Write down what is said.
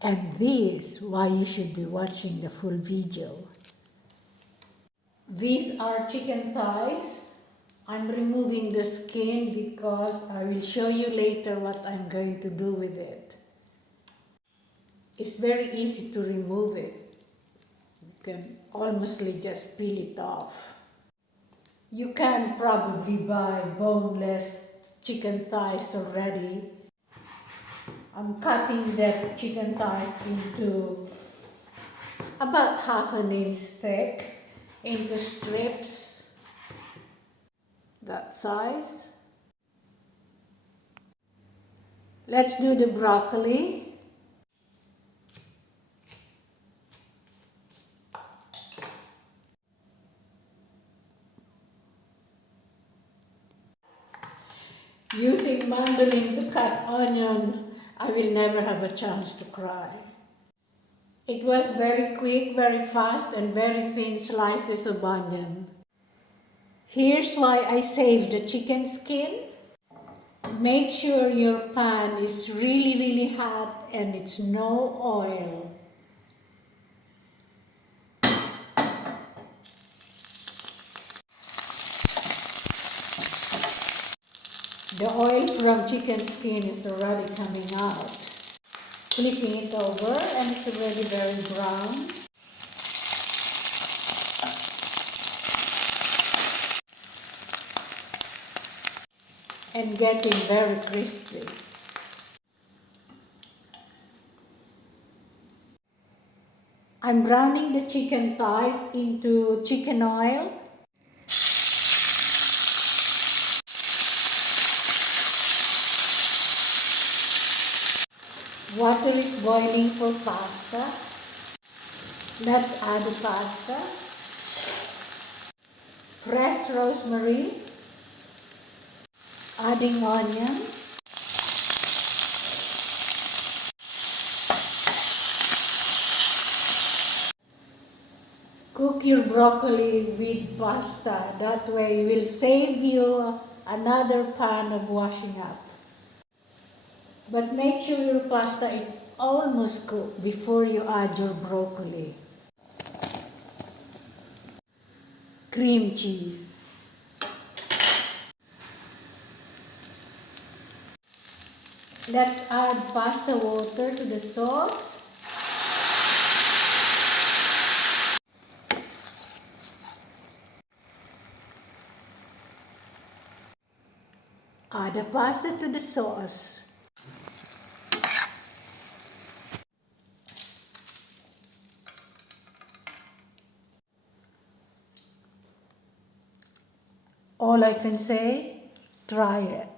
And this is why you should be watching the full video. These are chicken thighs. I'm removing the skin because I will show you later what I'm going to do with it. It's very easy to remove it. You can almost just peel it off. You can probably buy boneless chicken thighs already. I'm cutting the chicken thighs into about half an inch thick, into strips, that size. Let's do the broccoli. Using mandolin to cut onion, I will never have a chance to cry. It was very quick, very fast, and very thin slices of onion. Here's why I saved the chicken skin. Make sure your pan is really hot and it's no oil. The oil from chicken skin is already coming out. Flipping it over and it's already very brown. And getting very crispy. I'm browning the chicken thighs into chicken oil. Water is boiling for pasta. Let's add the pasta. Fresh rosemary. Adding onion. Cook your broccoli with pasta. That way it will save you another pan of washing up. But make sure your pasta is almost cooked before you add your broccoli. Cream cheese. Let's add pasta water to the sauce. Add the pasta to the sauce. All I can say, try it.